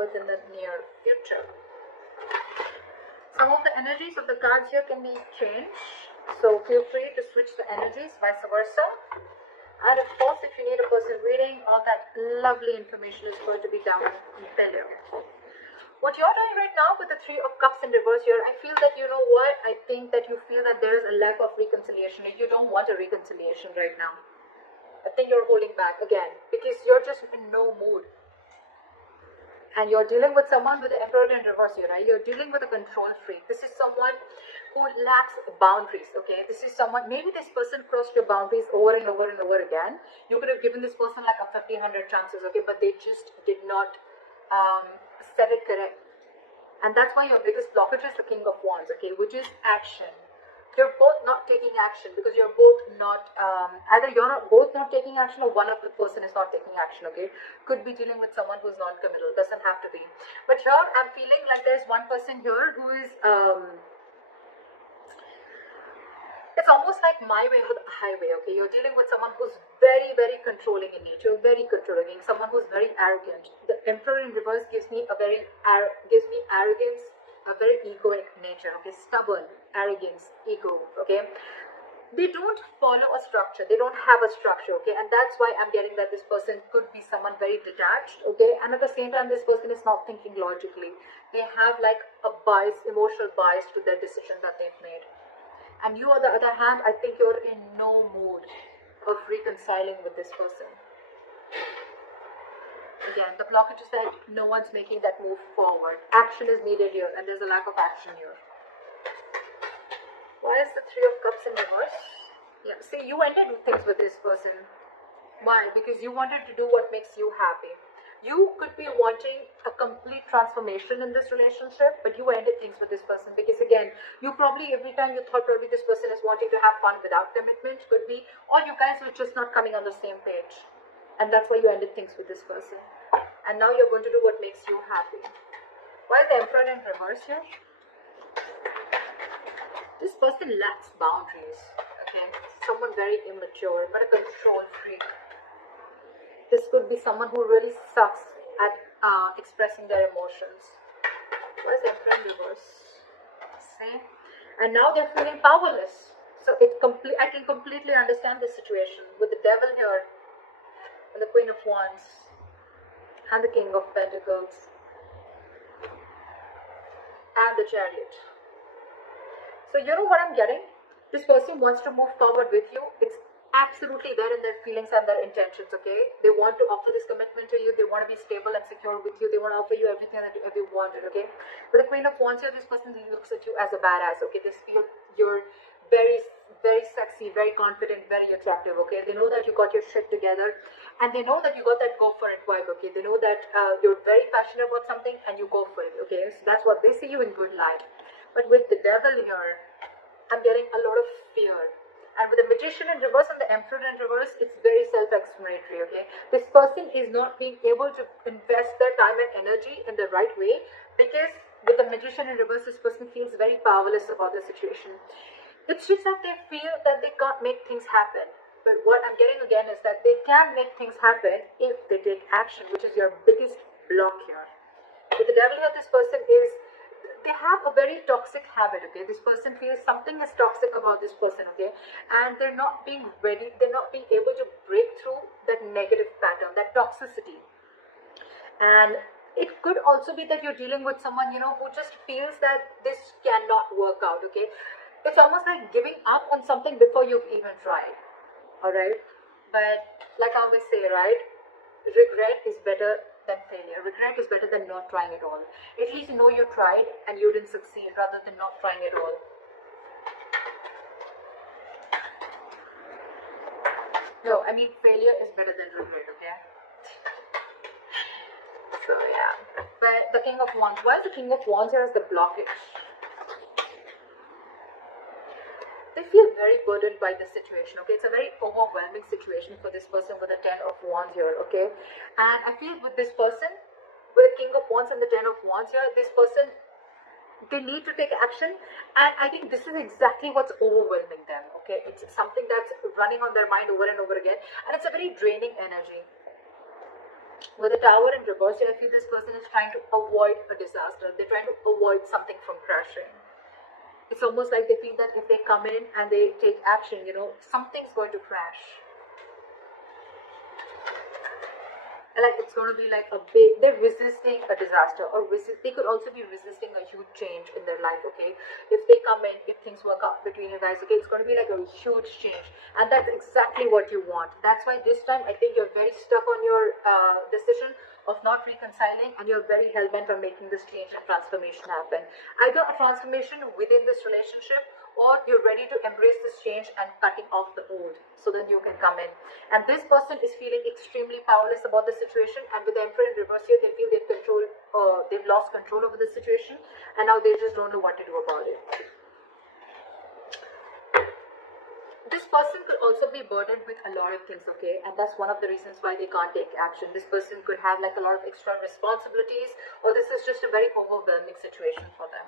within the near future. Some of the energies of the cards here can be changed, so feel free to switch the energies, vice versa. And of course, if you need a person reading, all that lovely information is going to be down below. What you're doing right now with the Three of Cups in reverse here, I feel that, you know what, I think that you feel that there is a lack of reconciliation. You don't want a reconciliation right now. I think you're holding back again because you're just in no mood. And you're dealing with someone with the Emperor in reverse here, right? You're dealing with a control freak. This is someone who lacks boundaries, okay? This is someone, maybe this person crossed your boundaries over and over and over again. You could have given this person like a 50, 100 chances, okay? But they just did not set it correct. And that's why your biggest blockage is the King of Wands, okay? Which is action. You're both not taking action because you're both not, either you're not both not taking action or one of the person is not taking action, okay? Could be dealing with someone who's non-committal, doesn't have to be. But here, I'm feeling like there's one person here who is, it's almost like my way or the highway, okay? You're dealing with someone who's very, very controlling in nature, very controlling, someone who's very arrogant. The Emperor in reverse gives me a very, gives me arrogance, a very egoic nature, okay? Stubborn, arrogance, ego, okay? They don't follow a structure. They don't have a structure, okay? And that's why I'm getting that this person could be someone very detached, okay? And at the same time, this person is not thinking logically. They have like a bias, emotional bias to their decision that they've made. And you, on the other hand, I think you're in no mood of reconciling with this person. Again, the blockage is that no one's making that move forward. Action is needed here, and there's a lack of action here. Why is the Three of Cups in reverse? Yeah, see, you ended things with this person. Why? Because you wanted to do what makes you happy. You could be wanting a complete transformation in this relationship, but you ended things with this person because, again, you probably, every time you thought probably this person is wanting to have fun without commitment, could be, or you guys were just not coming on the same page. And that's why you ended things with this person. And now you're going to do what makes you happy. Why is the Emperor in reverse here? This person lacks boundaries, okay? Someone very immature, but a control freak. This could be someone who really sucks at expressing their emotions. Why is the Emperor in reverse? See? And now they're feeling powerless. So I can completely understand this situation with the Devil here, and the Queen of Wands, and the King of Pentacles, and the Chariot. So you know what I'm getting? This person wants to move forward with you. It's absolutely there in their feelings and their intentions, okay? They want to offer this commitment to you. They want to be stable and secure with you. They want to offer you everything that you ever wanted, okay? With the Queen of Wands here, this person looks at you as a badass, okay? They feel you're very, very sexy, very confident, very attractive, okay? They know that you got your shit together, and they know that you got that go for it vibe, okay? They know that you're very passionate about something and you go for it, okay? So that's what they see you in good light. But with the Devil here, I'm getting a lot of fear. And with the Magician in reverse and the Emperor in reverse, it's very self-explanatory, okay? This person is not being able to invest their time and energy in the right way because with the Magician in reverse, this person feels very powerless about the situation. It's just that they feel that they can't make things happen. But what I'm getting again is that they can make things happen if they take action, which is your biggest block here. With the Devil here, this person is, they have a very toxic habit, okay? This person feels something is toxic about this person, okay? And they're not being ready, they're not being able to break through that negative pattern, that toxicity. And it could also be that you're dealing with someone, you know, who just feels that this cannot work out, okay? It's almost like giving up on something before you've even tried, alright? But like I always say, right? Regret is better than failure. Regret is better than not trying at all. At least you know you tried and you didn't succeed rather than not trying at all. No, I mean failure is better than regret, okay? So yeah. But the King of Wands, why is the King of Wands here as the blockage? They feel very burdened by the situation, okay? It's a very overwhelming situation for this person with the Ten of Wands here, okay? And I feel with this person, with the King of Wands and the Ten of Wands here, this person, they need to take action. And I think this is exactly what's overwhelming them, okay? It's something that's running on their mind over and over again. And it's a very draining energy. With the Tower in reverse, I feel this person is trying to avoid a disaster. They're trying to avoid something from crashing. It's almost like they feel that if they come in and they take action, something's going to crash. Like it's going to be like they're resisting a disaster, or they could also be resisting a huge change in their life, okay? If they come in, if things work out between you guys, okay, it's going to be like a huge change, and that's exactly what you want. That's why this time I think you're very stuck on your decision of not reconciling, and you're very hell-bent on making this change and transformation happen. Either a transformation within this relationship, or you're ready to embrace this change and cutting off the old so that you can come in. And this person is feeling extremely powerless about the situation, and with the Emperor in reverse here, they feel they've lost control over the situation, and now they just don't know what to do about it. This person could also be burdened with a lot of things, okay? And that's one of the reasons why they can't take action. This person could have like a lot of extra responsibilities, or this is just a very overwhelming situation for them.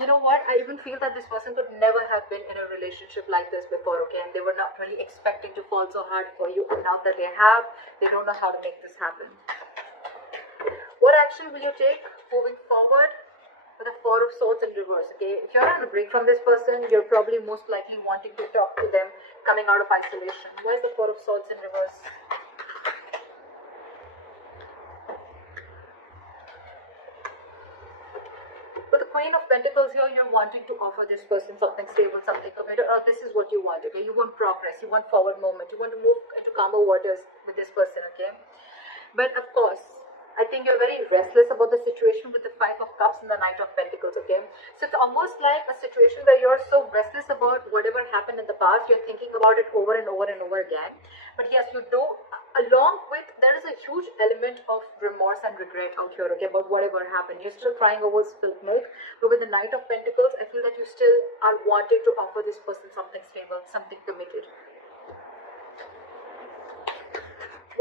You know what? I even feel that this person could never have been in a relationship like this before, okay? And they were not really expecting to fall so hard for you. And now that they have, they don't know how to make this happen. What action will you take moving forward? With the Four of Swords in reverse, okay? If you're on a break from this person, you're probably most likely wanting to talk to them coming out of isolation. Where's the Four of Swords in reverse? With the Queen of Pentacles here, you're wanting to offer this person something stable, something committed, or this is what you want, okay? You want progress, you want forward movement, you want to move into calmer waters with this person, okay? But of course, I think you're very restless about the situation with the Five of Cups and the Knight of Pentacles, okay? So it's almost like a situation where you're so restless about whatever happened in the past, you're thinking about it over and over and over again. But yes, you do, along with, there is a huge element of remorse and regret out here, okay, about whatever happened. You're still crying over spilled milk, but with the Knight of Pentacles, I feel that you still are wanting to offer this person something stable, something committed.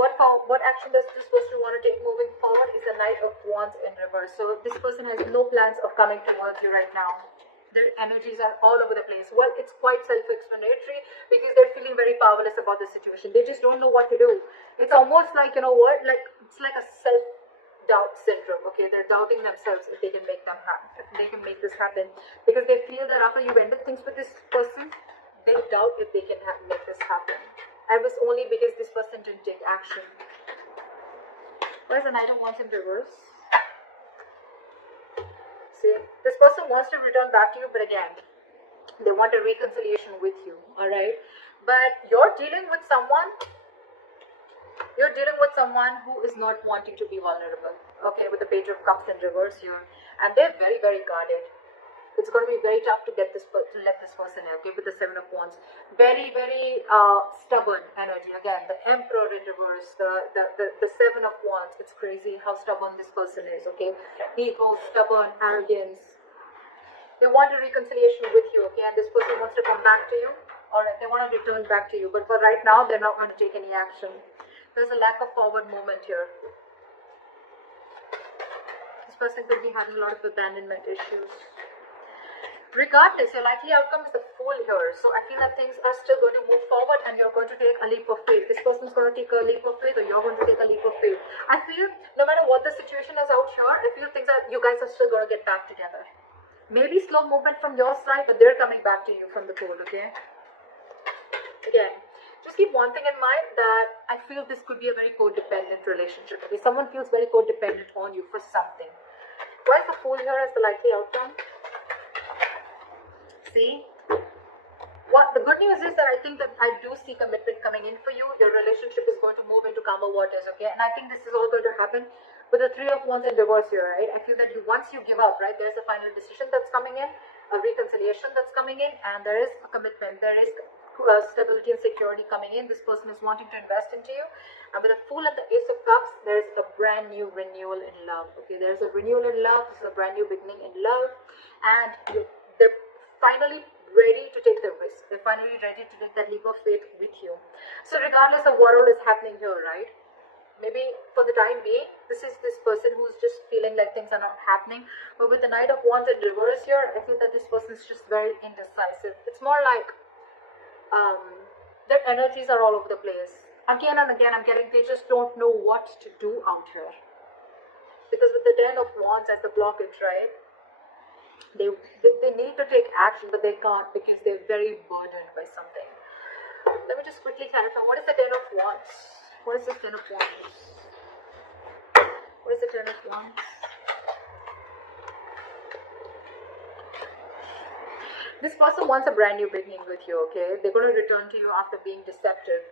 What action does this person want to take moving forward is the Knight of Wands in reverse. So this person has no plans of coming towards you right now. Their energies are all over the place. Well, it's quite self-explanatory because they're feeling very powerless about the situation. They just don't know what to do. It's almost like, you know what, like it's like a self-doubt syndrome. Okay, they're doubting themselves if they can make this happen, because they feel that after you've ended things with this person, they doubt if they can make this happen. And it was only because this person didn't take action. Where's the Knight of Wands in reverse? See, this person wants to return back to you, but again, they want a reconciliation with you, alright? But you're dealing with someone who is not wanting to be vulnerable, okay, with the Page of Cups in reverse here. And they're very, very guarded. It's going to be very tough to let this person in, okay, with the Seven of Wands. Very, very stubborn energy. Again, the Emperor in reverse, the Seven of Wands. It's crazy how stubborn this person is, okay? Ego, stubborn, arrogance. They want a reconciliation with you, okay, and this person wants to come back to you. Alright, they want to return back to you, but for right now, they're not going to take any action. There's a lack of forward movement here. This person could be having a lot of abandonment issues. Regardless, your likely outcome is the Fool here. So I feel that things are still going to move forward and you're going to take a leap of faith. This person's going to take a leap of faith, or you're going to take a leap of faith. I feel no matter what the situation is out here, I feel you guys are still going to get back together. Maybe slow movement from your side, but they're coming back to you from the pole, okay? Again, just keep one thing in mind, that I feel this could be a very codependent relationship. Okay, someone feels very codependent on you for something. Why is the Fool here as the likely outcome? See, what the good news is that I think that I do see commitment coming in for you. Your relationship is going to move into calmer waters, okay? And I think this is all going to happen with the Three of Wands in reverse here, right? I feel that once you give up, right, there's a final decision that's coming in, a reconciliation that's coming in, and there is a commitment, there is stability and security coming in. This person is wanting to invest into you. And with the Fool and the Ace of Cups, there's a brand new renewal in love, okay? There's a renewal in love. This is a brand new beginning in love, and they're finally ready to take the risk. They're finally ready to take that leap of faith with you. So regardless of what all is happening here, right? Maybe for the time being, this is this person who's just feeling like things are not happening. But with the Knight of Wands in reverse here, I feel that this person is just very indecisive. It's more like their energies are all over the place. Again and again, I'm getting they just don't know what to do out here. Because with the Ten of Wands as the blockage, right? They need to take action, but they can't because they're very burdened by something. Let me just quickly clarify. What is the Ten of Wands? What is the Ten of Wands? What is the Ten of Wands? This person wants a brand new beginning with you, okay? They're going to return to you after being deceptive.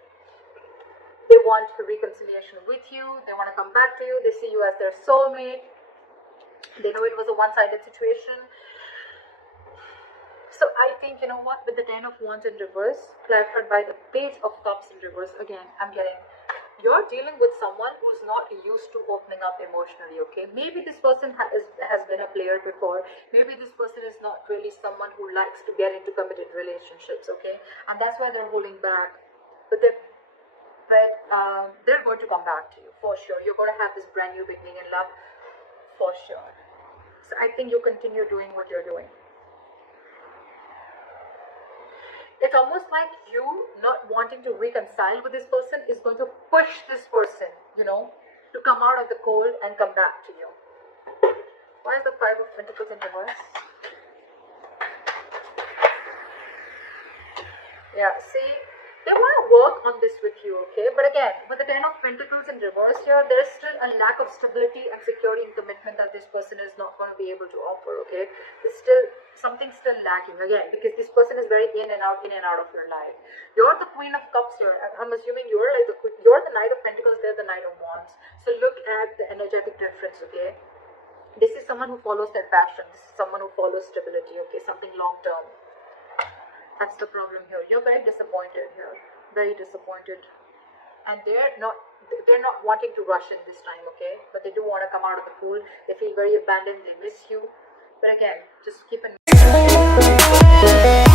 They want reconciliation with you. They want to come back to you. They see you as their soulmate. They know it was a one-sided situation. So I think, you know what, with the Ten of Wands in reverse, clarified by the Page of Cups in reverse, again, I'm getting, you're dealing with someone who's not used to opening up emotionally, okay? Maybe this person has been a player before. Maybe this person is not really someone who likes to get into committed relationships, okay? And that's why they're holding back. But they're going to come back to you, for sure. You're going to have this brand new beginning in love, for sure. So I think you continue doing what you're doing. It's almost like you not wanting to reconcile with this person is going to push this person, you know, to come out of the cold and come back to you. Why is the Five of Pentacles in reverse? Yeah, see, they want to work on this with you, okay? But again, with the Ten of Pentacles in reverse here, there's still a lack of stability and security and commitment that this person is not going to be able to offer, okay? There's still something still lacking, again, because this person is very in and out of your life. You're the Queen of Cups here. I'm assuming you're like you're the Knight of Pentacles, they're the Knight of Wands. So look at the energetic difference, okay? This is someone who follows their passion. This is someone who follows stability, okay? Something long term. That's the problem here. You're very disappointed here. Very disappointed. And they're not wanting to rush in this time, okay? But they do want to come out of the pool. They feel very abandoned. They miss you. But again, just keep in mind.